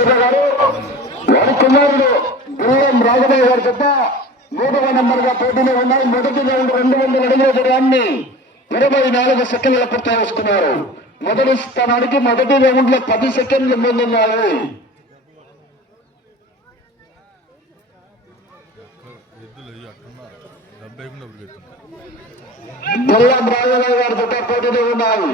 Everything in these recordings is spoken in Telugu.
వెంకటేశ్వర గారు వారి కుమారుడు గుర్రం రాఘవయ్య గారి చెత్త 3వ నెంబర్గా పోటీలో ఉన్నాయి. మొదటి రౌండ్ 200 అడుగుల దూరాన్ని 24 సెకండ్ల పూర్తి చేసుకున్నారు. మొదటి స్థానానికి మొదటి రౌండ్ లో 10 సెకండ్లు ముందున్నారు. గుర్రం రాఘవయ్య గారి చెత్త పోటీలో ఉన్నాయి.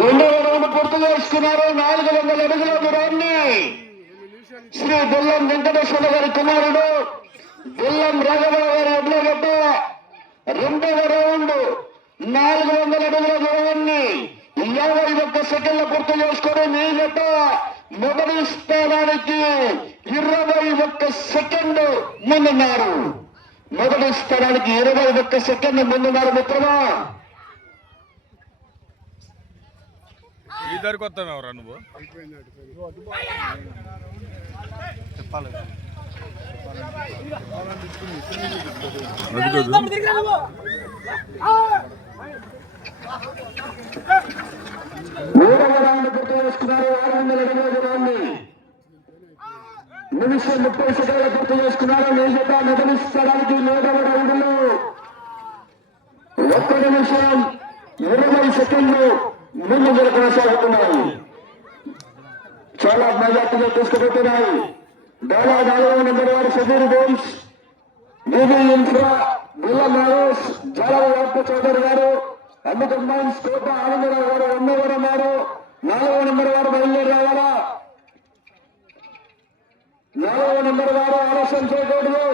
రెండవ రౌండ్ పూర్తి చేసుకున్నారు. 400 అడుగుల దూరాన్ని శ్రీ బెల్లం వెంకటేశ్వర గారి కుమారుడు బెల్లం రాఘవ గారి అడ్లగడ్డ. రెండవ రౌండ్ 400 అడుగుల దూరాన్ని 51 సెకండ్ల పూర్తి చేసుకొని మీ గడ్డ మొదటి స్థానానికి 21 సెకండ్ ముందున్నారు. మొదటి స్థానానికి 21 సెకండ్ ముందున్నారు. మిత్రమా ఇద్దరికి వస్తావు ఎవరా నువ్వు చెప్పాలి. మూడవ రౌండ్ పూర్తి చేసుకున్నారు. 600 అడుగుల దూరాన్ని నిమిషం 30 సెకండ్ల పూర్తి చేసుకున్నారు. నిజంగా మొదటి స్థానానికి 3వ రౌండ్ లో 1 నిమిషం 20 సెకండ్లు ముందు కొనసాగుతున్నాయి. చాలా మెజార్టీగా తీసుకుపోతున్నాయి. దాదా 4వ నెంబర్ వారు షబీర్ బోన్స్, బీబీ ఇన్ఫ్రా, బిల్ల నరేష్, జాలవ యాప్పు చౌదరి గారు, అమిత మైన్స్ కోట ఆనందరావు గారు, అన్నవరం వారు 4వ నెంబర్ వారు బయలుదేరి రావాలా. 4వ నెంబర్ వారు ఆలస్యం చేయకూడదు.